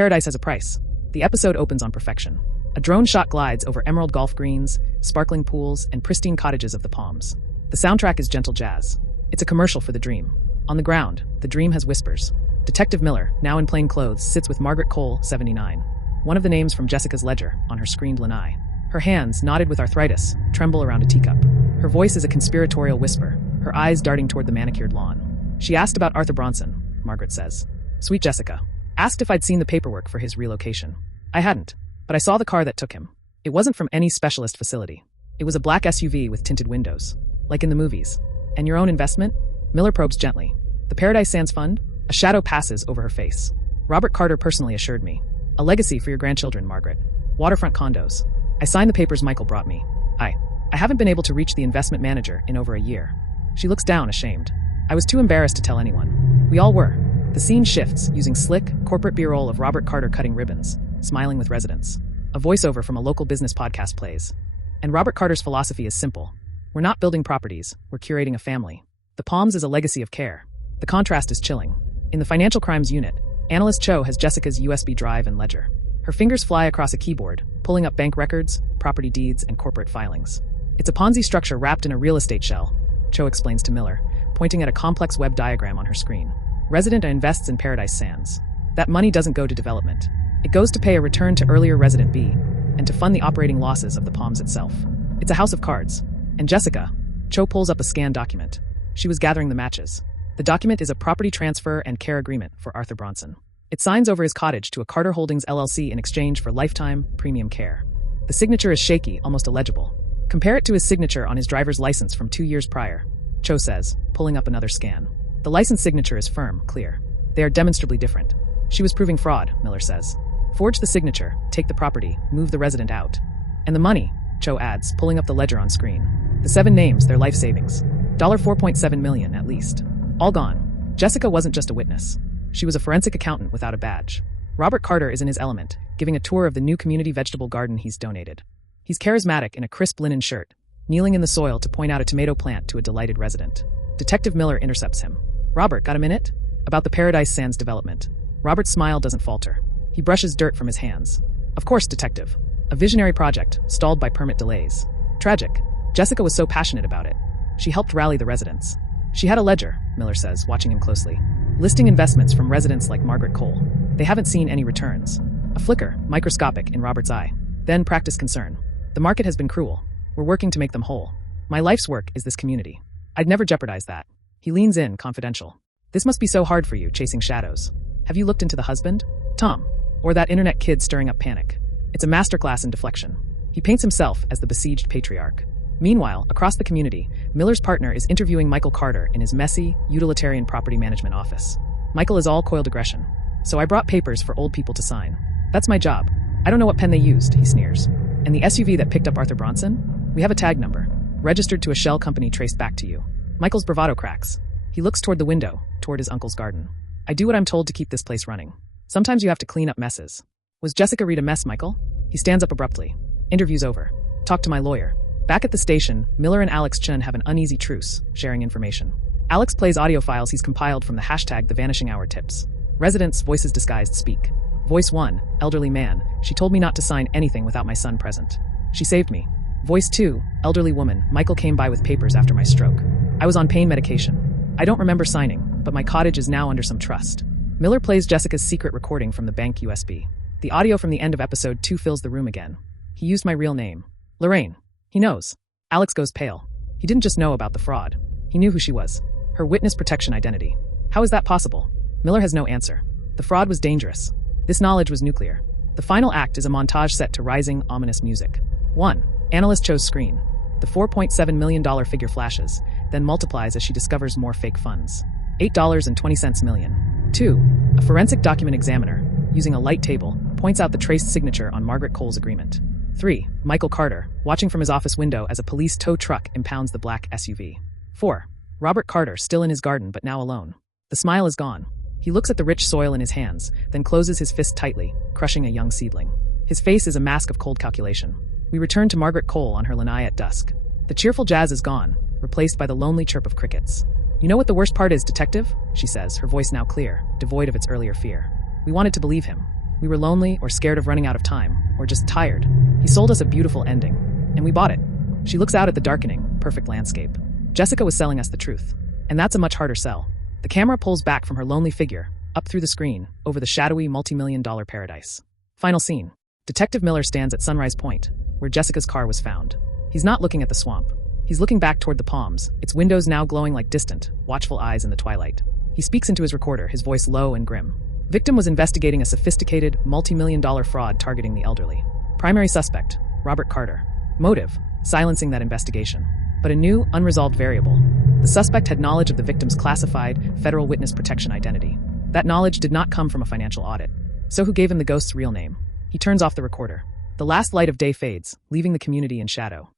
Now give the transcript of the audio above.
Paradise has a price. The episode opens on perfection. A drone shot glides over emerald golf greens, sparkling pools, and pristine cottages of the Palms. The soundtrack is gentle jazz. It's a commercial for the dream. On the ground, the dream has whispers. Detective Miller, now in plain clothes, sits with Margaret Cole, 79. One of the names from Jessica's ledger, on her screened lanai. Her hands, knotted with arthritis, tremble around a teacup. Her voice is a conspiratorial whisper, her eyes darting toward the manicured lawn. She asked about Arthur Bronson, Margaret says. Sweet Jessica. Asked if I'd seen the paperwork for his relocation. I hadn't, but I saw the car that took him. It wasn't from any specialist facility. It was a black SUV with tinted windows, like in the movies. And your own investment? Miller probes gently. The Paradise Sands Fund? A shadow passes over her face. Robert Carter personally assured me. A legacy for your grandchildren, Margaret. Waterfront condos. I signed the papers Michael brought me. I haven't been able to reach the investment manager in over a year. She looks down, ashamed. I was too embarrassed to tell anyone. We all were. The scene shifts, using slick, corporate B-roll of Robert Carter cutting ribbons, smiling with residents. A voiceover from a local business podcast plays. And Robert Carter's philosophy is simple. We're not building properties, we're curating a family. The Palms is a legacy of care. The contrast is chilling. In the financial crimes unit, Analyst Cho has Jessica's USB drive and ledger. Her fingers fly across a keyboard, pulling up bank records, property deeds, and corporate filings. It's a Ponzi structure wrapped in a real estate shell, Cho explains to Miller, pointing at a complex web diagram on her screen. Resident invests in Paradise Sands. That money doesn't go to development. It goes to pay a return to earlier Resident B, and to fund the operating losses of the Palms itself. It's a house of cards. And Jessica, Cho pulls up a scanned document. She was gathering the matches. The document is a property transfer and care agreement for Arthur Bronson. It signs over his cottage to a Carter Holdings LLC in exchange for lifetime premium care. The signature is shaky, almost illegible. Compare it to his signature on his driver's license from 2 years prior, Cho says, pulling up another scan. The license signature is firm, clear. They are demonstrably different. She was proving fraud, Miller says. Forge the signature, take the property, move the resident out. And the money, Cho adds, pulling up the ledger on screen. The 7 names, their life savings. $4.7 million, at least. All gone. Jessica wasn't just a witness. She was a forensic accountant without a badge. Robert Carter is in his element, giving a tour of the new community vegetable garden he's donated. He's charismatic in a crisp linen shirt, kneeling in the soil to point out a tomato plant to a delighted resident. Detective Miller intercepts him. Robert, got a minute? About the Paradise Sands development. Robert's smile doesn't falter. He brushes dirt from his hands. Of course, Detective. A visionary project, stalled by permit delays. Tragic. Jessica was so passionate about it. She helped rally the residents. She had a ledger, Miller says, watching him closely, listing investments from residents like Margaret Cole. They haven't seen any returns. A flicker, microscopic, in Robert's eye. Then practice concern. The market has been cruel. We're working to make them whole. My life's work is this community. I'd never jeopardize that. He leans in, confidential. This must be so hard for you, chasing shadows. Have you looked into the husband? Tom. Or that internet kid stirring up panic. It's a masterclass in deflection. He paints himself as the besieged patriarch. Meanwhile, across the community, Miller's partner is interviewing Michael Carter in his messy, utilitarian property management office. Michael is all coiled aggression. So I brought papers for old people to sign. That's my job. I don't know what pen they used, he sneers. And the SUV that picked up Arthur Bronson? We have a tag number. Registered to a shell company traced back to you. Michael's bravado cracks. He looks toward the window, toward his uncle's garden. I do what I'm told to keep this place running. Sometimes you have to clean up messes. Was Jessica Reed a mess, Michael? He stands up abruptly. Interview's over. Talk to my lawyer. Back at the station, Miller and Alex Chun have an uneasy truce, sharing information. Alex plays audio files he's compiled from the hashtag The Vanishing Hour tips. Residents, voices disguised, speak. Voice 1, elderly man. She told me not to sign anything without my son present. She saved me. Voice 2, elderly woman. Michael came by with papers after my stroke. I was on pain medication. I don't remember signing, but my cottage is now under some trust. Miller plays Jessica's secret recording from the bank USB. The audio from the end of episode 2 fills the room again. He used my real name. Lorraine. He knows. Alex goes pale. He didn't just know about the fraud. He knew who she was. Her witness protection identity. How is that possible? Miller has no answer. The fraud was dangerous. This knowledge was nuclear. The final act is a montage set to rising, ominous music. 1. Analyst Cho's screen. The $4.7 million figure flashes, then multiplies as she discovers more fake funds. $8.20 million. 2. A forensic document examiner, using a light table, points out the traced signature on Margaret Cole's agreement. 3. Michael Carter, watching from his office window as a police tow truck impounds the black SUV. 4. Robert Carter, still in his garden but now alone. The smile is gone. He looks at the rich soil in his hands, then closes his fist tightly, crushing a young seedling. His face is a mask of cold calculation. We return to Margaret Cole on her lanai at dusk. The cheerful jazz is gone, replaced by the lonely chirp of crickets. You know what the worst part is, Detective? She says, her voice now clear, devoid of its earlier fear. We wanted to believe him. We were lonely or scared of running out of time, or just tired. He sold us a beautiful ending, and we bought it. She looks out at the darkening, perfect landscape. Jessica was selling us the truth, and that's a much harder sell. The camera pulls back from her lonely figure, up through the screen, over the shadowy multi-million-dollar paradise. Final scene. Detective Miller stands at Sunrise Point, where Jessica's car was found. He's not looking at the swamp. He's looking back toward the palms, its windows now glowing like distant, watchful eyes in the twilight. He speaks into his recorder, his voice low and grim. Victim was investigating a sophisticated, multi-million-dollar fraud targeting the elderly. Primary suspect, Robert Carter. Motive, silencing that investigation. But a new, unresolved variable. The suspect had knowledge of the victim's classified, federal witness protection identity. That knowledge did not come from a financial audit. So who gave him the ghost's real name? He turns off the recorder. The last light of day fades, leaving the community in shadow.